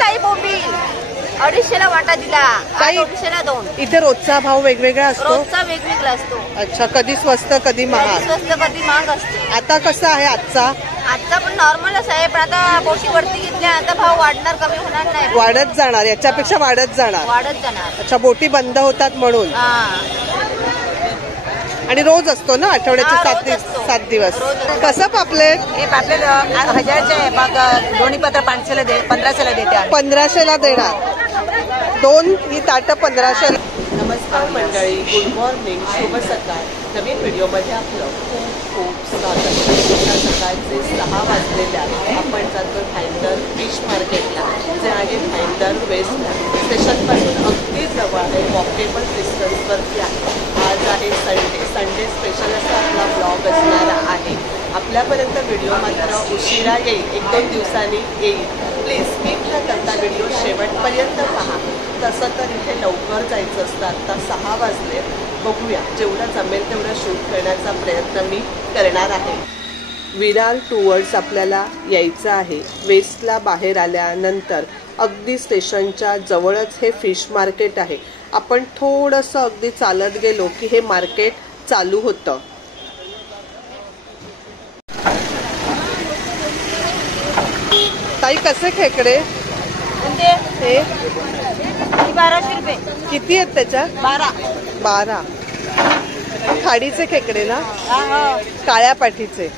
ताई बोंबील 250ला वाटा दिला, 200ला 2. इथे रोजचा भाव वेगवेगळा असतो? रोजचा वेगवेगळा असतो. अच्छा, कधी स्वस्त कधी महाग? स्वस्त कधी महाग असते. आता कसं आहे आजचा? आता पण नॉर्मलच आहे, पण आता बोटी वरती घेतल्या, आता भाव वाढणार, कमी होणार नाही. वाढत जाणार, याच्यापेक्षा वाढत जाणार. वाढत जाणार. अच्छा, बोटी बंद होतात म्हणून. आणि रोज असतो ना, आठवड्याचे 7 दिवस. कसं पापलेट? हे पापलेट 1000चे आहे, मग दोन्ही पत्र 500ला 1500ला देते. 1500ला देणार. 2 ही ताटं 1500ला. नमस्कार मंडळी, गुड मॉर्निंग, शुभ सकाळ. नवीन व्हिडिओमध्ये आपलं खूप खूप स्वागत. सकाळचे 6 वाजलेल्या आपण जातो भाईंदर फिश मार्केटला, जे आहे भाईंदर वेस्ट स्टेशनपासून अगदी जवळ आहे, वॉकेबल डिस्टन्सवरती आहे. आज आहे संडे स्पेशल असा आपला ब्लॉग असणारा आहे. आपल्यापर्यंत व्हिडिओ मात्र उशिरा येईल, 1-2 दिवसांनी येईल. प्लीज स्किप न करता व्हिडिओ शेवटपर्यंत पहा. तसं तर इथे लवकर जायचं असतं, आता 6 वाजले. बघूया, जेवढं जमेल तेवढं शूट करण्याचा प्रयत्न मी करणार आहे. विरार टूवर्ड्स आपल्याला यायचं आहे. वेस्टला बाहेर आल्यानंतर अगदी स्टेशनच्या जवळच हे फिश मार्केट आहे. आपण थोडंसं अगदी चालत गेलो की हे मार्केट चालू होतं. ताई, कसे खेकडे हे? 1200 रुपये. किती आहेत त्याच्यात? 12. खाडीचे खेकडे ना, काळ्या पाठीचे.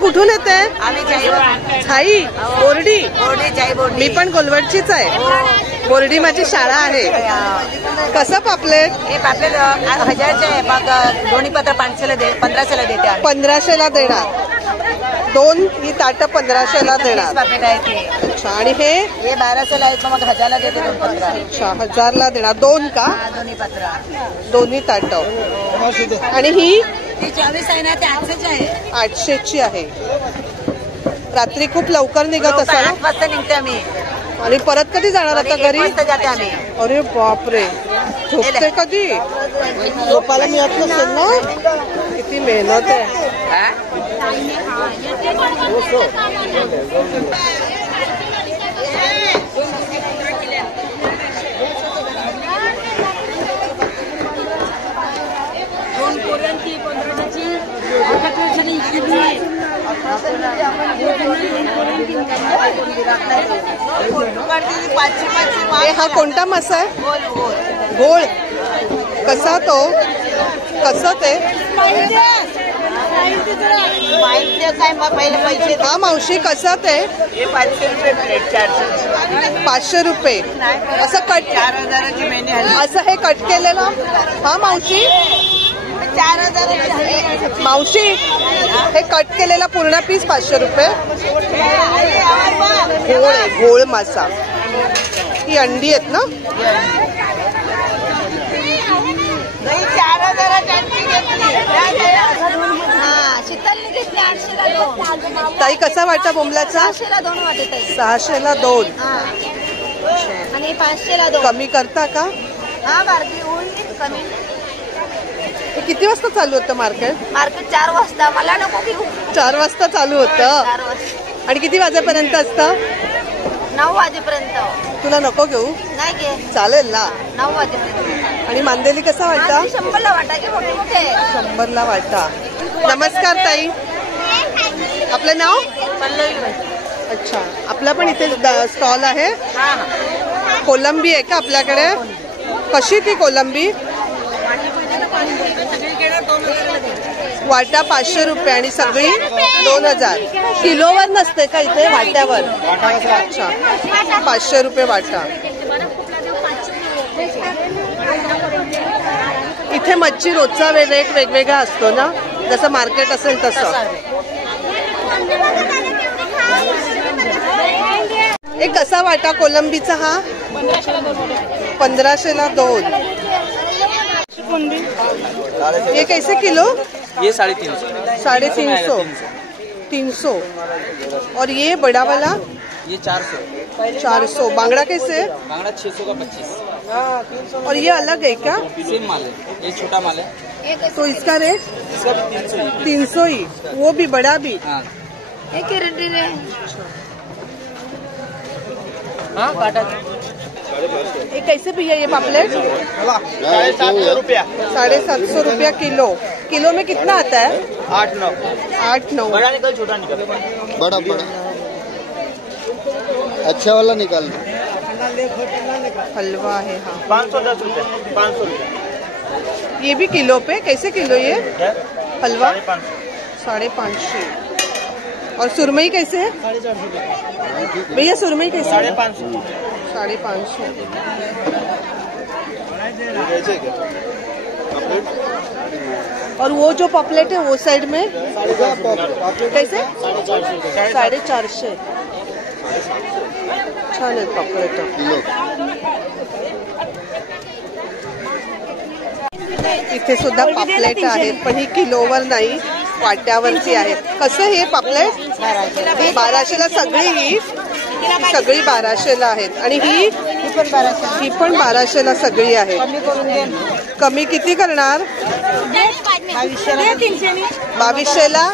कुठून येते? छाई बोर्डी. मी पण कोलवडचीच आहे. बोर्डी माझी शाळा आहे. कसं पापलेट? हे पापलेट 1000चे आहे, मग दोन्ही पत्र 500ला 1500ला देते. 1500ला देणार. 2 ही ताटं 1500ला देणार. पापलेट आहे ते. अच्छा, आणि हे 1200ला आहेत, मग 1000ला देते 2 पत्र. अच्छा, 1000ला देणार. 2 का? दोन्ही पत्र, दोन्ही ताटं. आणि ही 24 आहे ना, ते 800ची आहे. 800ची आहे. रात्री खूप लवकर निघत असाल? 8 वाजता निघते आम्ही. आणि परत कधी जाणार आता घरी? 1 वाजता जाते आम्ही. अरे बापरे, झोपते कधी? झोपायला मिळत नसेल ना? किती मेहनत आहे. हा कोणता मासा आहे? घोळ. कसा तो? कसं ते? हा मावशी, कसं ते? 500 रुपये प्लेट. 500 रुपये. असं कट 4000ची मेन्यू आहे. असं हे कट केलेलं? हा मावशी, 4000 मावशी, हे कट केलेला पूर्ण पीस 500 रुपये. घोळ आहे, घोळ मासा. ही अंडी आहेत ना? 4000 घेतली. शीतलने घेतले 800ला 2. ताई कसा वाटा बोंबलाचा? 600ला 2 वाटत आहे. 600ला 2. आणि 500ला 2. कमी करता का? हा बारकी होईल कमी. हे किती वाजता चालू होतं मार्केट? मार्केट 4 वाजता. मला नको घेऊ. 4 वाजता चालू होतं. 4 वाजता. आणि किती वाजेपर्यंत असतं? 9 वाजेपर्यंत. तुला नको घेऊ? नाही घे. चालेल ना. 9 वाजेपर्यंत. आणि मांदेली कसा वाटा? 100ला वाटा की मोठे मोठे. 100ला वाटा. नमस्कार ताई, आपलं नाव? अच्छा, आपला पण इथे स्टॉल आहे. कोलंबी आहे का आपल्याकडे? कशी ती कोलंबी? वाटा 500 रुपये आणि सगळी 2000. किलोवर नसते का इथे? वाट्यावर. अच्छा, 500 रुपये वाटा. इथे मच्छी रोजचा रेट वेगवेगळा असतो ना, जसं मार्केट असेल तसं. एक कसा वाटा कोलंबीचा हा? 1500ला 2. ये कैसे किलो? ये 350. 350. 300. और ये बड़ा वाला? ये 400. 400. बांगड़ा कैसे? बांगड़ा 600 का 25. और ये अलग है क्या? सेम माल है, ये छोटा माल है. तो इसका रेट? इसका भी 300 ही. 300 ही. वो भी बड़ा भी? हाँ. एक रेडी रे. हाँ काटा. ये कैसे भैया ये पापलेट? 750 रुपया. 750 रुपया किलो. किलो में कितना आता है? 8-9. 8-9. बड़ा निकल छोटा निकल. बड़ा बड़ा अच्छा वाला निकालना. हलवा है हाँ. 510 रुपये. 500 रुपये. ये भी किलो पे? कैसे किलो ये हलवा? 550. 550. और सुरमई कैसे है भैया? सुरमई कैसे? 550. 550. और वो जो पॉपलेट है वो साइड में कैसे? 450. छान आहे पॉपलेट. इथे सुद्धा पापलेट आहेत, पण ही किलोवर नाही, वाट्यावरती आहेत. कसं हे पापलेट? 1200ला सगळी. ही सगळी 1200ला आहेत. आणि ही पण 1200ला सगळी आहे. कमी किती करणार? 2200ला.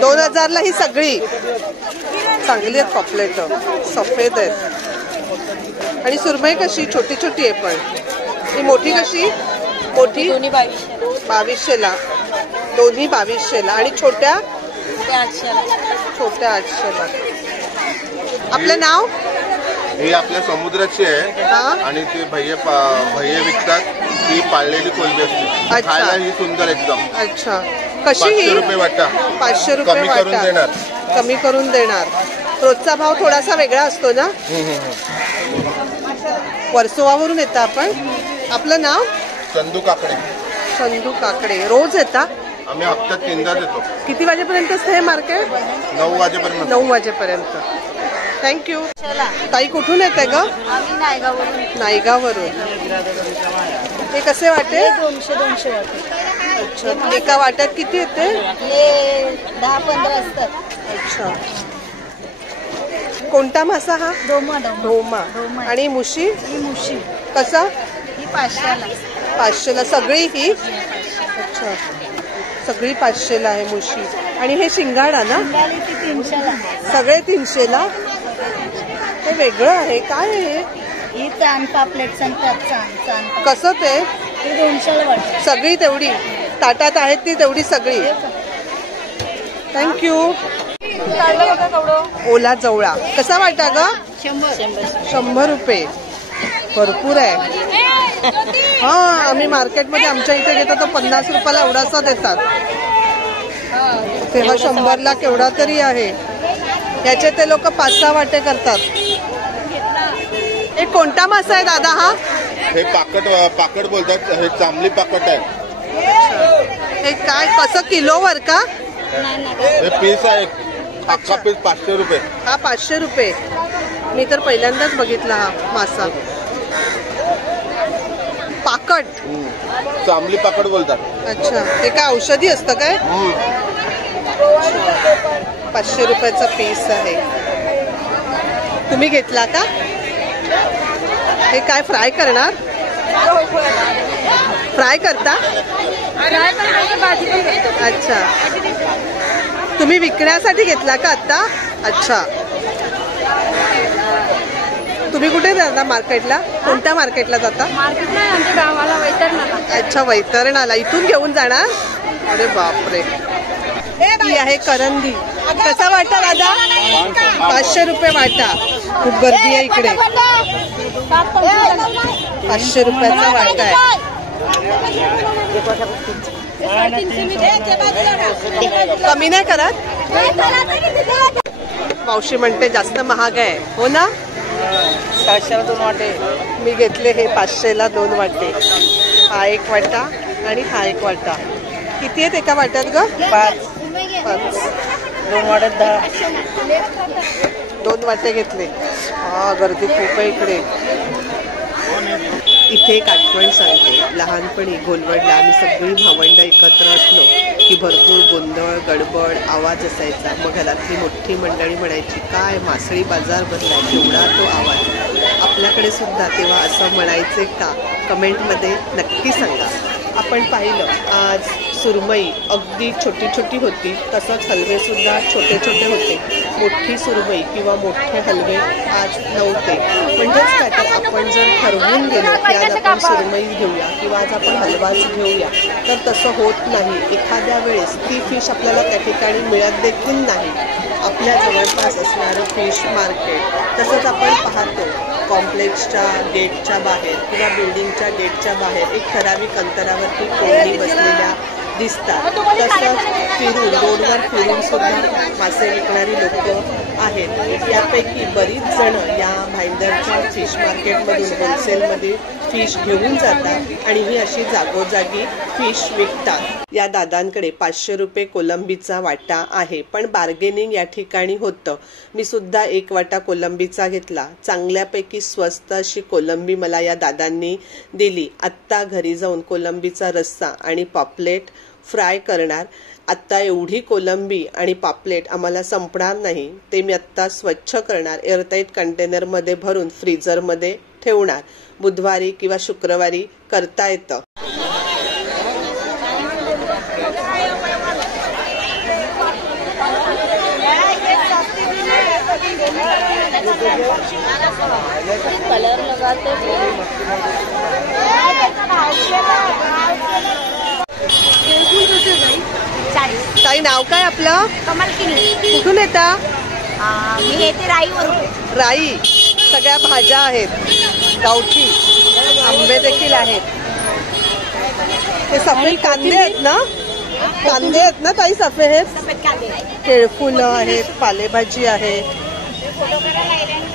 2000ला ही सगळी. चांगली आहेत पॉपलेट, सफेद आहेत. आणि सुरमई कशी? छोटी छोटी आहे. पण ही मोठी कशी? मोठी 2200ला. दोन्ही 2200ला. आणि छोट्या? छोट्या 800ला. आपलं नाव? ही आपल्या समुद्राची आहे आणि ते भैये विकतात. ही पाळलेली कोलंबी असते. अच्छा. खायला ही सुंदर एकदम. अच्छा, कशी ही? 500 रुपये वाटा. 500 रुपये कमी करून वाटा. देणार. कमी करून देणार. रोजचा भाव थोडासा वेगळा असतो ना. वर्सोवावरून येतं आपण. आपलं नाव? चंदू काकडे. चंदू काकडे. रोज येता? आम्ही हप्त्यात 3दा देतो. किती वाजेपर्यंत असतं हे मार्केट? 9 वाजेपर्यंत. 9 वाजेपर्यंत. थँक्यू. ताई कुठून येते ग? आम्ही नायगावरून. नायगावरून. हे कसे वाटे? 200 वाटे. अच्छा, एका वाट्यात किती येते? हे 10-15 असतात. अच्छा. कोणता मासा हा? डोमा. ढोमा. आणि मुशी? ही मुशी. कसा? ही 500ला. 500ला सगळी ही? अच्छा, सगळी 500ला आहे मुशी. आणि हे शिंगाडा ना? ती 300ला. सगळे 300ला. हे वेगळं आहे, काय आहे? ही चांद पापलेट सांगतात. चांद कसं ते? 200ला वाटत. सगळी तेवढी ताटात आहेत ती तेवढी सगळी. थँक्यू. ओला जवळा कसा वाटा ग? 100 रुपये. भरपूर आहे. हा, आम्ही मार्केटमध्ये आमच्या इथे घेतो तर 50 रुपयाला एवढासा देतात. तेव्हा 100ला केवढा तरी आहे. याचे ते लोक 5-6 वाटे करतात. हे कोणता मासा आहे दादा हा? हे पाकड बोलतात. हे चांबली पाकट आहे. हे काय कसं किलोवर का? हे पीस आहे. अख्खा पीस 500 रुपये. हा 500 रुपये. मी तर पहिल्यांदाच बघितला हा मासा. पाकट. चांबली पाकड बोलतात. अच्छा, हे काय औषधी असतं काय? 500 रुपयाचा पीस आहे. तुम्ही घेतला का? हे काय फ्राय करणार? फ्राय करता? अच्छा, तुम्ही विकण्यासाठी घेतला का आता? अच्छा, तुम्ही कुठे जाता मार्केटला? कोणत्या मार्केटला जाता? अच्छा, वैतरणाला. इथून घेऊन जाणार? अरे बापरे. ही आहे करंदी. कसा वाटा दादा? 500 रुपये वाटा. खूप गर्दी आहे इकडे. 500 रुपयाचा वाटा आहे. कमी नाही करत? मावशी म्हणते जास्त महाग आहे. हो ना? 700ला 2 वाटे. मी घेतले हे 500ला 2 वाटे. हा एक वाटा आणि हा एक वाटा. किती आहेत एका वाट्यात ग? 5. 2 वाट्यात 10. 2 वाटे घेतले. हा, गर्दी खूप आहे इकडे. इथे एक आठवण सांगते. लहानपणी गोलवडला आम्ही सगळी भावंड एकत्र असलो की भरपूर गोंधळ गडबड आवाज असायचा. मग घरातली मोठी मंडळी म्हणायची, काय मासळी बाजार भरलाय, केवढा तो आवाज. आपल्याकडे सुद्धा तेव्हा असं म्हणायचे का? कमेंटमध्ये नक्की सांगा. आपण पाहिलं आज सुरमई अगदी छोटी छोटी होती, तसंच हलवे सुद्धा छोटे छोटे होते. मोठी सुरमई किंवा मोठे हलवे आज नव्हते. म्हणजेच काय तर आपण जर ठरवून गेलो की आज आपण सुरमई घेऊया किंवा आज आपण हलवाच घेऊया, तर तसं होत नाही. एखाद्या वेळेस ती फिश आपल्याला त्या ठिकाणी मिळत देखील नाही. आपल्या जवळपास असणारं फिश मार्केट, तसंच आपण पाहतो कॉम्प्लेक्सच्या गेटच्या बाहेर किंवा बिल्डिंगच्या गेटच्या बाहेर एक ठराविक अंतरावरती कोंबडी बसलेल्या दिसतात. तसंच फिरून रोडवर फिरून सुद्धा मासे विकणारी लोक आहेत. यापैकी बरीच जण या भाईंदरच्या फिश मार्केटमधून होलसेलमध्ये फिश घेऊन जातात आणि ही अशी जागोजागी फिश विकतात. या दादांकडे 500 रुपये कोलंबीचा वाटा आहे, पण बार्गेनिंग या ठिकाणी होतं. मी सुद्धा एक वाटा कोलंबीचा घेतला. चांगल्यापैकी स्वस्त अशी कोलंबी मला या दादांनी दिली. आत्ता घरी जाऊन कोलंबीचा रस्सा आणि पापलेट फ्राय करणार. आत्ता एवढी कोलंबी आणि पापलेट आम्हाला संपणार नाही. ते मी आत्ता स्वच्छ करणार, एअरटाईट कंटेनरमध्ये भरून फ्रीजरमध्ये ठेवणार. बुधवारी किंवा शुक्रवारी करता येतं. कलर लगाते ताई, नाव काय आपलं? कमाल किनी. कुठून येता? मी येते राईवरून. राई. सगळ्या भाज्या आहेत, गावठी आंबे देखील आहेत. हे सफेद कांदे आहेत ना? कांदे आहेत ना ताई सफेद? केळफुलं आहेत, पालेभाजी आहे,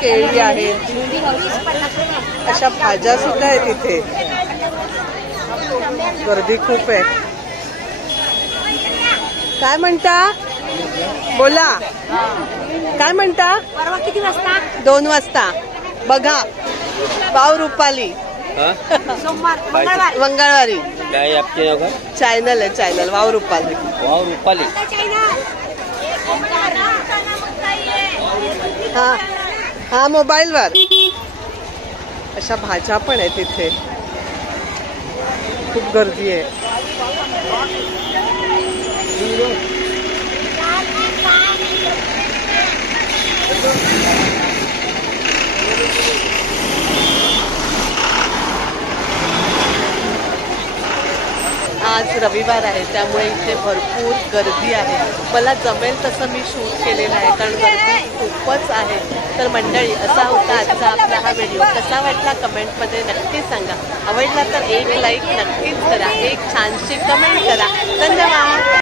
केळी आहेत, अशा भाज्या सुद्धा आहेत इथे. गर्दी खूप आहे. काय म्हणता? बोला, काय म्हणता? परवा किती वाजता? 2 वाजता. बघा, वाव रुपाली. सोमवार मंगळवार मंगळवारी. काय आपके होगा? चॅनल आहे, channel wow Rupali. Wow Rupali. हा हा, मोबाईलवर. अशा भाज्या पण आहेत इथे. खूप गर्दी आहे. आज रविवार आहे, त्यामुळे इथे भरपूर गर्दी आहे. मला जमेल तसं मी शूट केलेलं आहे, कारण गर्दी खूपच आहे. तर मंडळी, असा होता आजचा आपला हा व्हिडिओ. कसा वाटला कमेंटमध्ये नक्की सांगा. आवडला तर एक लाईक नक्कीच करा, एक छानशी कमेंट करा. धन्यवाद.